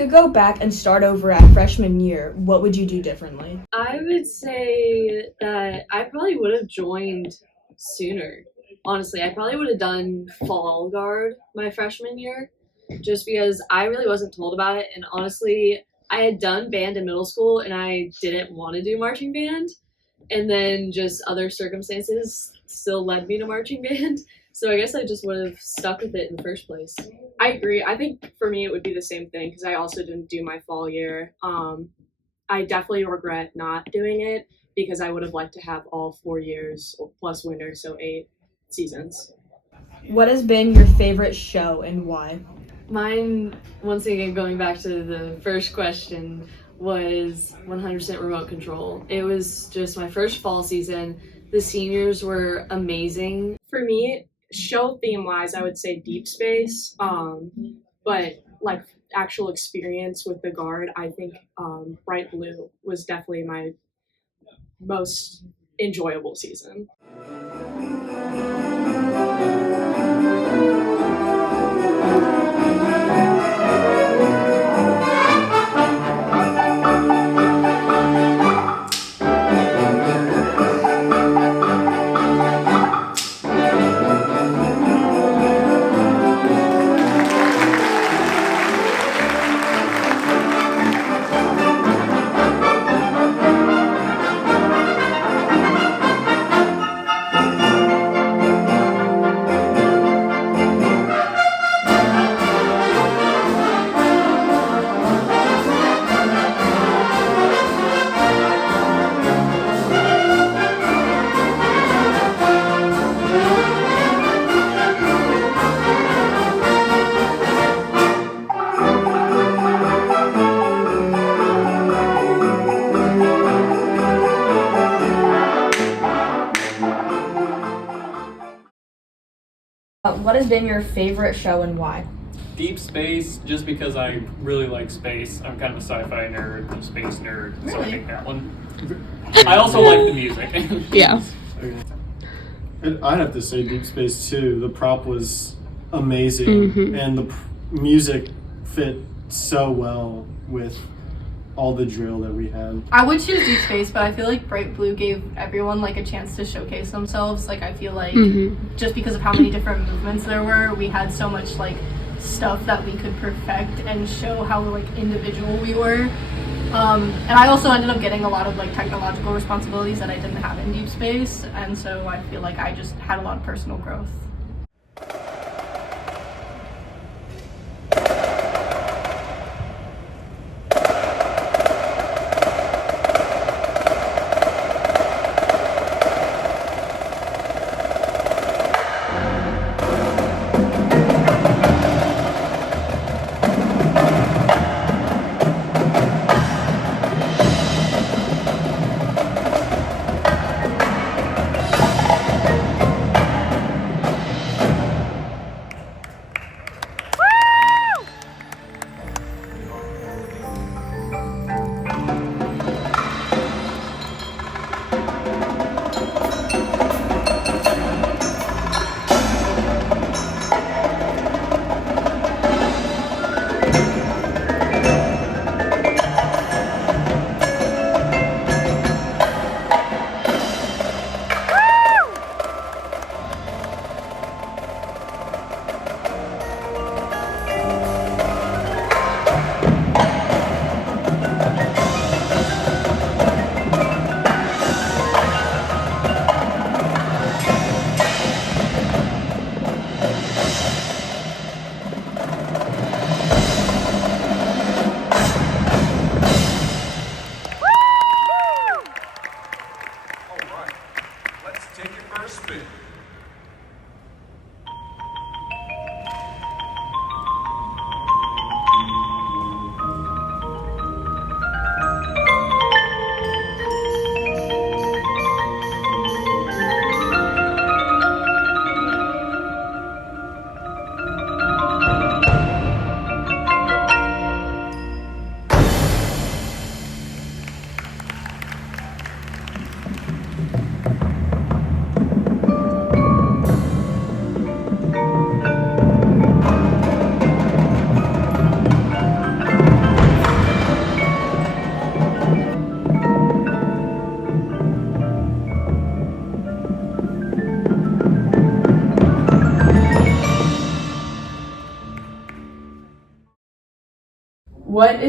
could go back and start over at freshman year, what would you do differently? I would say that I probably would have joined sooner. Honestly, I probably would have done fall guard my freshman year just because I really wasn't told about it. And honestly, I had done band in middle school and I didn't want to do marching band. And then just other circumstances still led me to marching band. So I guess I just would have stuck with it in the first place. I agree. I think for me it would be the same thing because I also didn't do my fall year. I definitely regret not doing it because I would have liked to have all 4 years plus winter, so 8 seasons. What has been your favorite show and why? Mine, once again, going back to the first question, was 100% remote control. It was just my first fall season. The seniors were amazing. For me, show theme wise, I would say Deep Space. But like actual experience with the guard, I think Bright Blue was definitely my most enjoyable season. What has been your favorite show and why? Deep Space, just because I really like space. I'm kind of a sci-fi nerd, a space nerd, so I picked that one. I also like the music. Yeah. And I'd have to say Deep Space too. The prop was amazing, and the music fit so well with all the drill that we had. I would choose Deep Space, but I feel like Bright Blue gave everyone like a chance to showcase themselves. Like I feel like just because of how many different movements there were, we had so much like stuff that we could perfect and show how like individual we were. And I also ended up getting a lot of like technological responsibilities that I didn't have in Deep Space, and so I feel like I just had a lot of personal growth.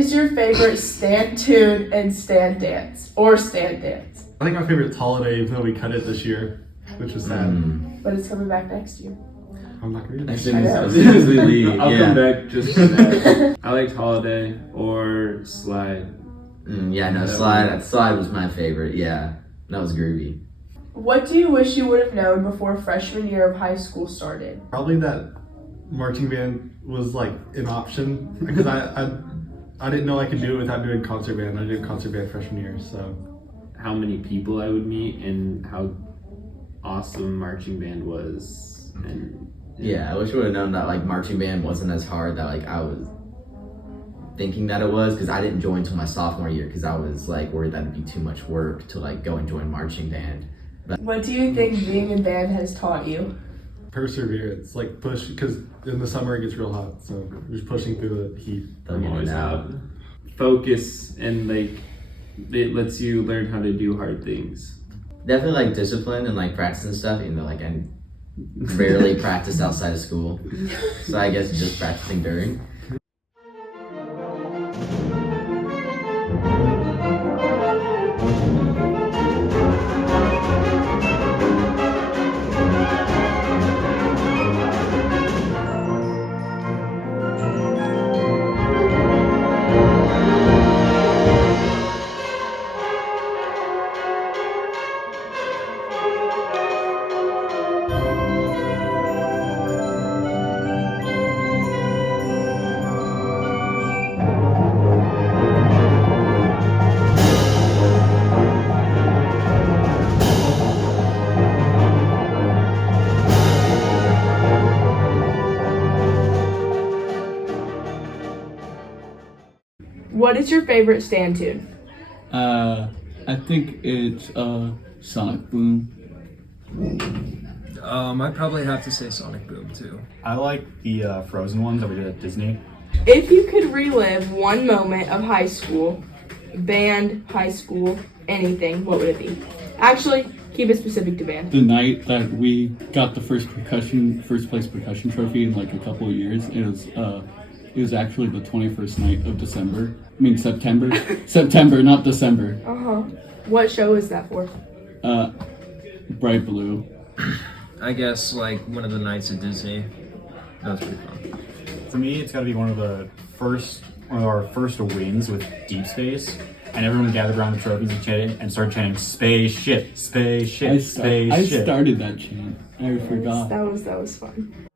is your favorite stand tune and stand dance? Or stand dance? I think my favorite's Holiday, even though we cut it this year, which was sad. But it's coming back next year. I'm not gonna As do soon I as, know. as soon as we leave, I'll yeah. come back just for that. I liked Holiday or Slide. Yeah, no, Slide was my favorite. Yeah, that was groovy. What do you wish you would have known before freshman year of high school started? Probably that marching band was like an option because I didn't know I could do it without doing concert band. I did concert band freshman year, so. How many people I would meet and how awesome marching band was. And Yeah, I wish I would have known that like marching band wasn't as hard that like I was thinking that it was, because I didn't join until my sophomore year because I was like worried that it'd be too much work to like go and join marching band. What do you think being in band has taught you? Perseverance, like push, because in the summer it gets real hot, so just pushing through the heat. Thugging it always out. out. Focus and like it lets you learn how to do hard things. Definitely like discipline and like practice and stuff, even though like I rarely practice outside of school. So I guess just practicing during. What is your favorite stand tune? I think it's Sonic Boom. I'd probably have to say Sonic Boom too. I like the Frozen ones that we did at Disney. If you could relive one moment of high school, band, high school, anything, what would it be? Actually, keep it specific to band. The night that we got the first place percussion trophy in like a couple of years, it was actually the 21st night of December. I mean September. September, not December. What show is that for? Bright Blue. I guess like one of the nights at Disney. That was pretty fun. To me, it's got to be one of our first wins with Deep Space, and everyone gathered around the trophies and started chanting "Spaceship, spaceship, spaceship." I started that chant. I forgot. That was fun.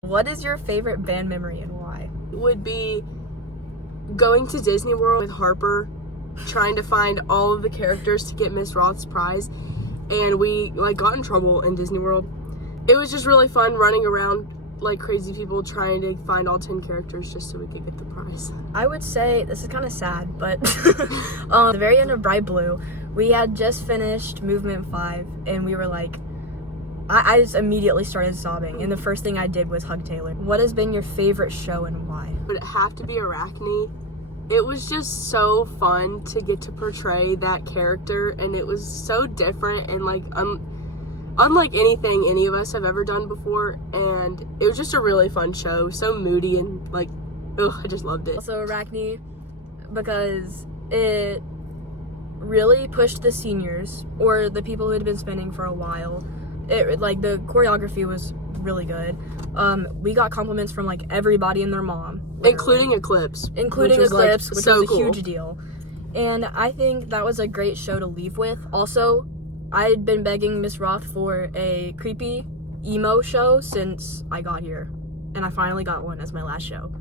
What is your favorite band memory and why? Would be going to Disney World with Harper, trying to find all of the characters to get Miss Roth's prize, and we like got in trouble in Disney World. It was just really fun running around like crazy people trying to find all 10 characters just so we could get the prize. I would say, this is kind of sad, but the very end of Bright Blue, we had just finished Movement 5, and we were like, I just immediately started sobbing, and the first thing I did was hug Taylor. What has been your favorite show and why? Would it have to be Arachne? It was just so fun to get to portray that character, and it was so different and like unlike anything any of us have ever done before, and it was just a really fun show, so moody and like, I just loved it. Also Arachne, because it really pushed the seniors, or the people who had been spending for a while. It like the choreography was really good. We got compliments from like everybody and their mom, literally. Including Eclipse, which was so a cool. huge deal. And I think that was a great show to leave with. Also, I had been begging Miss Roth for a creepy emo show since I got here, and I finally got one as my last show.